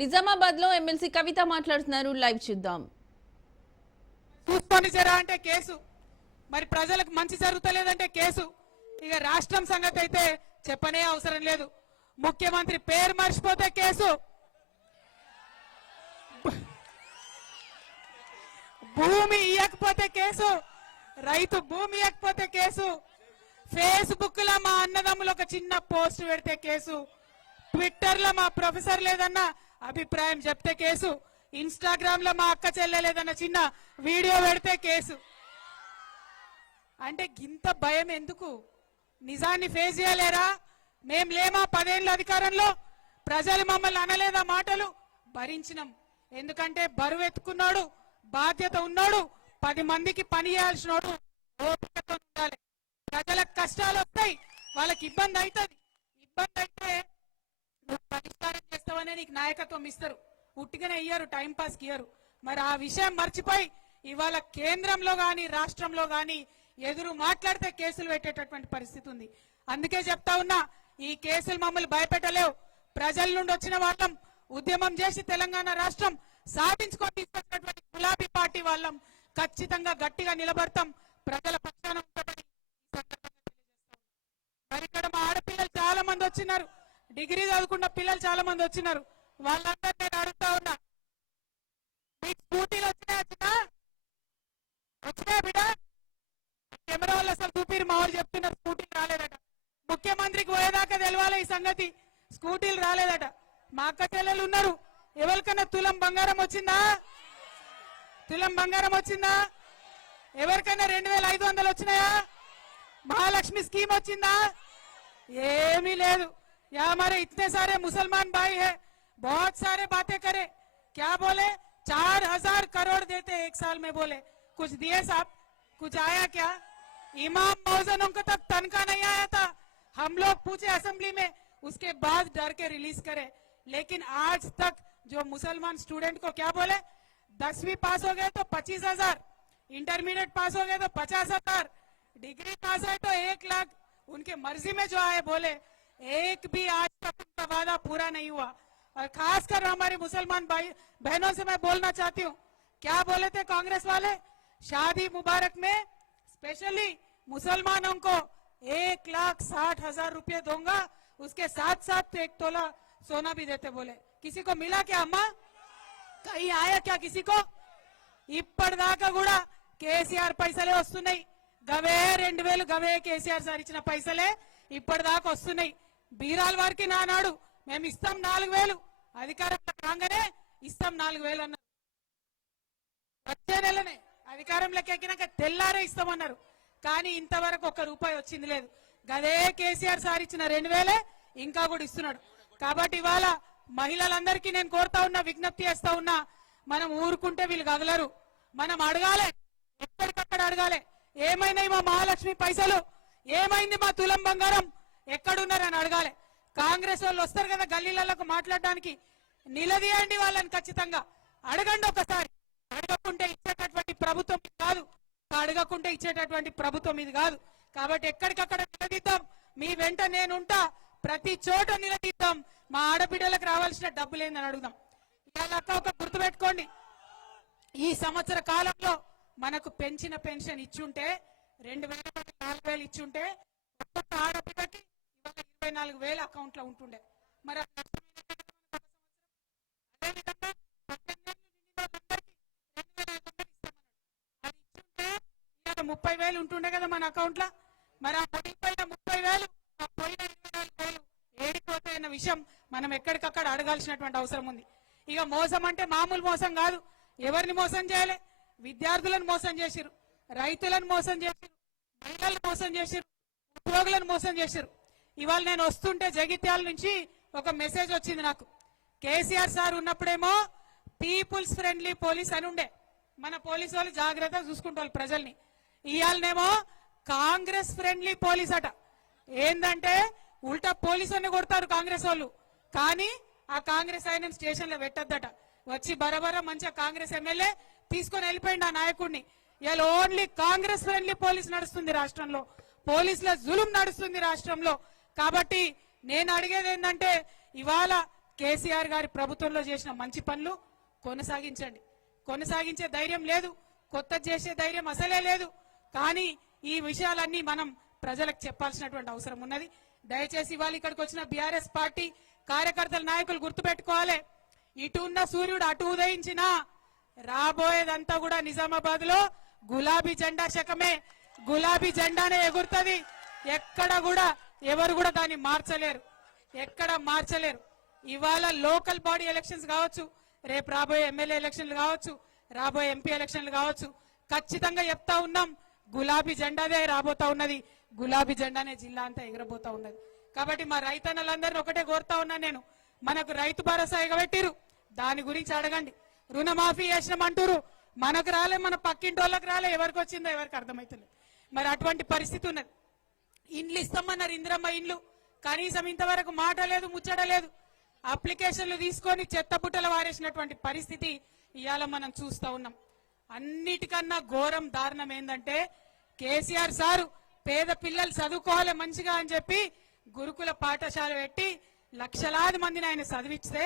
నిజామాబాద్ లో ఎమ్మెల్సీ కవిత మాట్లాడుతున్నారు. లైవ్ చూద్దాం. చూసుకొని జరా అంటే కేసు, మరి ప్రజలకు మంచి జరుగుతలేదంటే కేసు. ఇక రాష్ట్రం సంగతి అయితే చెప్పనే అవసరం లేదు. ముఖ్యమంత్రి పేరు మర్చిపోతే కేసు, భూమి ఇయ్యకపోతే కేసు, రైతు భూమి ఇయ్యకపోతే కేసు, ఫేస్బుక్ లో మా అన్నదమ్ములు ఒక చిన్న పోస్ట్ పెడితే కేసు, ట్విట్టర్ లో మా ప్రొఫెసర్ లేదన్న అభిప్రాయం చెప్తే కేసు, ఇన్స్టాగ్రామ్ లో మా అక్క చెల్లెలేదన్న చిన్న వీడియో పెడితే కేసు. అంటే గింత భయం ఎందుకు? నిజాన్ని ఫేస్ చేయలేరా? మేం లేమా 10 ఏళ్ళ అధికారంలో? ప్రజలు మమ్మల్ని అనలేదా మాటలు? భరించినాం. ఎందుకంటే బరువు ఎత్తుకున్నాడు, బాధ్యత ఉన్నాడు, 10 మందికి పని చేయాల్సినోడు ఓపికతో ఉండాలి. ప్రజలకు కష్టాలు వస్తాయి, వాళ్ళకి ఇబ్బంది అవుతుంది. ఇబ్బంది అయితే నువ్వు పరిష్కారం చేస్తావనే నీకు నాయకత్వం ఇస్తారు, ఉట్టిగానే ఇయ్యరు, టైంపాస్కి ఇయ్యరు. మరి ఆ విషయం మర్చిపోయి ఇవాళ కేంద్రంలో గాని రాష్ట్రంలో గాని ఎదురు మాట్లాడితే కేసులు పెట్టేటటువంటి పరిస్థితి ఉంది. అందుకే చెప్తా ఉన్నా, ఈ కేసులు మమ్మల్ని భయపెట్టలేవు. ప్రజల నుండి వచ్చిన వాళ్ళం, ఉద్యమం చేసి తెలంగాణ రాష్ట్రం సాధించుకొని తీసుకొచ్చినటువంటి గులాబీ పార్టీ వాళ్ళం. ఖచ్చితంగా గట్టిగా నిలబడతాం, ప్రజల పక్షాన ఉంటామని మరి ఇక్కడ మా ఆడపిల్లలు చాలా మంది వచ్చినారు, డిగ్రీ చదువుకున్న పిల్లలు చాలా మంది వచ్చినారు. వాళ్ళందరూ నేను అడుగుతా ఉన్నా, మీకు స్కూటీలు వచ్చినాయా బిడ్డ? కెమెరా వాళ్ళు అసలు చూపిరు, మా వాళ్ళు చెప్తున్నారు స్కూటీలు రాలేదట. ముఖ్యమంత్రికి పోయేదాకా తెలవాలి ఈ సంగతి, స్కూటీలు రాలేదట. మా అక్క చెల్లెలు ఉన్నారు, ఎవరికన్నా తులం బంగారం వచ్చిందా? తులం బంగారం వచ్చిందా? ఎవరికైనా 2500 వచ్చినాయా? महालक्ष्मी स्कीम వచ్చిందా? ఏమీ లేదు. या हमारे इतने सारे मुसलमान भाई है, बहुत सारे बातें करे, क्या बोले 4000 करोड़ देते एक साल में, बोले कुछ दिए साहब? कुछ आया क्या? इमाम मौजनों को तक तनख्वाह नहीं आया था, हम लोग पूछे असेंबली में, उसके बाद डर के रिलीज करे. लेकिन आज तक जो मुसलमान स्टूडेंट को क्या बोले, 10वीं पास हो गए तो 25,000, इंटरमीडिएट पास हो गए तो 50,000, डिग्री पास है तो 1 लाख, उनके मर्जी में जो आए बोले. एक भी आज तक उनका वादा पूरा नहीं हुआ. और खासकर हमारे मुसलमान भाई बहनों से मैं बोलना चाहती हूँ, क्या बोले थे कांग्रेस वाले, शादी मुबारक में स्पेशली मुसलमानों को 1,60,000 रुपये दूंगा, उसके साथ साथ 1 तोला सोना भी देते बोले. किसी को मिला क्या अम्मा? कहीं आया क्या किसी को? ఇప్పటిదాకా కూడా కేసీఆర్ పైసలే వస్తున్నాయి. గవే 2000 గవే కేసీఆర్ సార్ ఇచ్చిన పైసలే ఇప్పటిదాకా వస్తున్నాయి. బీరాల్ వారికి నానాడు మేము ఇస్తాం 4000, అధికారంలో రాగానే ఇస్తాం 4000 అన్నారు. వచ్చే నెలనే అధికారంలోకి ఎక్కినాక తెల్లారే ఇస్తామన్నారు. కానీ ఇంతవరకు 1 రూపాయి వచ్చింది లేదు. గదే కేసీఆర్ సార్ ఇచ్చిన 2000 ఇంకా కూడా ఇస్తున్నాడు. కాబట్టి ఇవాళ మహిళలందరికీ నేను కోరుతా ఉన్నా, విజ్ఞప్తి చేస్తా ఉన్నా, మనం ఊరుకుంటే వీళ్ళు కదలరు. మనం అడగాలి, ఎక్కడికక్కడ అడగాలి. ఏమైనాయి మా మహాలక్ష్మి పైసలు, ఏమైంది మా తులం బంగారం, ఎక్కడున్నారని అడగాలి. కాంగ్రెస్ వాళ్ళు వస్తారు కదా గల్లీలకు మాట్లాడడానికి, నిలదీయండి వాళ్ళని, ఖచ్చితంగా అడగండి ఒకసారి. అడగకుంటే ఇచ్చేటటువంటి ప్రభుత్వం ఇది కాదు, అడగకుంటే ఇచ్చేటటువంటి ప్రభుత్వం ఇది కాదు. కాబట్టి ఎక్కడికక్కడ నిలదీద్దాం, మీ వెంట నేనుంటా, ప్రతి చోట నిలదీద్దాం. మా ఆడబిడ్డలకు రావాల్సిన డబ్బులేందని అడుగుదాం. ఇలా ఒక గుర్తుపెట్టుకోండి, ఈ సంవత్సర కాలంలో మనకు పెంచిన పెన్షన్ ఇచ్చుంటే 2000 4000 ఇచ్చుంటే ఒక్కొక్క ఆడపిల్లకి ఇవాళ 24,000 అకౌంట్ లో ఉంటుండే. మరి అదేవిధంగా 30,000 ఉంటుండే కదా మన అకౌంట్ లో. మరి ఆ పడిపోయిన 30,000, ఆ పోయిన 24,000 ఏడిపోతాయన్న విషయం మనం ఎక్కడికక్కడ అడగాల్సినటువంటి అవసరం ఉంది. ఇక మోసం అంటే మామూలు మోసం కాదు. ఎవరిని మోసం చేయాలి? విద్యార్థులను మోసం చేసిరు, రైతులను మోసం చేసిరు, మహిళలను మోసం చేసిరు, ఉద్యోగులను మోసం చేసిరు. ఇవాళ నేను వస్తుంటే జగిత్యాల నుంచి ఒక మెసేజ్ వచ్చింది నాకు. కేసీఆర్ సార్ ఉన్నప్పుడేమో పీపుల్స్ ఫ్రెండ్లీ పోలీస్ అని ఉండే, మన పోలీసు వాళ్ళు జాగ్రత్తగా చూసుకుంటారు ప్రజల్ని. ఇవాళనేమో కాంగ్రెస్ ఫ్రెండ్లీ పోలీస్ అట. ఏందంటే ఉల్టా పోలీసుని కొడతారు కాంగ్రెస్ వాళ్ళు, కానీ ఆ కాంగ్రెస్ ఆయన స్టేషన్ లో పెట్టద్దట. వచ్చి బరబర మంచిగా కాంగ్రెస్ ఎమ్మెల్యే తీసుకొని వెళ్ళిపోయింది ఆ నాయకుడిని. ఇలా ఓన్లీ కాంగ్రెస్ ఫ్రెండ్లీ పోలీస్ నడుస్తుంది రాష్ట్రంలో, పోలీసుల జులుం నడుస్తుంది రాష్ట్రంలో. కాబట్టి నేను అడిగేది ఏంటంటే, ఇవాళ కేసీఆర్ గారి ప్రభుత్వంలో చేసిన మంచి పనులు కొనసాగించండి. కొనసాగించే ధైర్యం లేదు, కొత్త చేసే ధైర్యం అసలే లేదు. కానీ ఈ విషయాలన్నీ మనం ప్రజలకు చెప్పాల్సినటువంటి అవసరం ఉన్నది. దయచేసి ఇవాళ ఇక్కడికి వచ్చిన బీఆర్ఎస్ పార్టీ కార్యకర్తల నాయకులు గుర్తుపెట్టుకోవాలి, ఇటు ఉన్న సూర్యుడు అటు ఉదయించినా రాబోయేదంతా కూడా నిజామాబాద్ లో గులాబీ జెండా శకమే, గులాబీ జెండానే ఎగురుతుంది. ఎక్కడ కూడా ఎవరు కూడా దాన్ని మార్చలేరు, ఎక్కడ మార్చలేరు. ఇవాళ లోకల్ బాడీ ఎలక్షన్స్ కావచ్చు, రేపు రాబోయే ఎమ్మెల్యే ఎలక్షన్లు కావచ్చు, రాబోయే ఎంపీ ఎలక్షన్లు కావచ్చు, ఖచ్చితంగా చెప్తా ఉన్నాం గులాబీ జెండాదే రాబోతా ఉన్నది, గులాబీ జెండానే జిల్లా అంతా ఎగరబోతా ఉన్నది. కాబట్టి మా రైతన్నలందరినీ ఒకటే కోరుతా ఉన్నా నేను, మనకు రైతు భరోసా ఎగబెట్టిరు, దాని గురించి అడగండి. రుణమాఫీ చేసినామంటారు, మనకు రాలే, మన పక్కింటి వాళ్ళకి రాలే, ఎవరికి వచ్చిందో ఎవరికి అర్థమవుతుంది. మరి అటువంటి పరిస్థితి ఉన్నది. ఇండ్లు ఇస్తామన్నారు, ఇందిరమ్మ ఇండ్లు, కనీసం ఇంతవరకు మాట లేదు, ముచ్చట లేదు. అప్లికేషన్లు తీసుకొని చెత్తబుట్టలు వారేసినటువంటి పరిస్థితి ఇవాళ మనం చూస్తా ఉన్నాం. అన్నిటికన్నా ఘోరం దారుణం ఏంటంటే కేసీఆర్ సారు పేద పిల్లలు చదువుకోవాలి మంచిగా అని చెప్పి గురుకుల పాఠశాల పెట్టి లక్షలాది మందిని ఆయన చదివిస్తే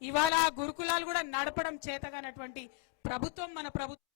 ఇవాళ గురుకులాలు కూడా నడపడం చేతగానటువంటి ప్రభుత్వం మన ప్రభుత్వం.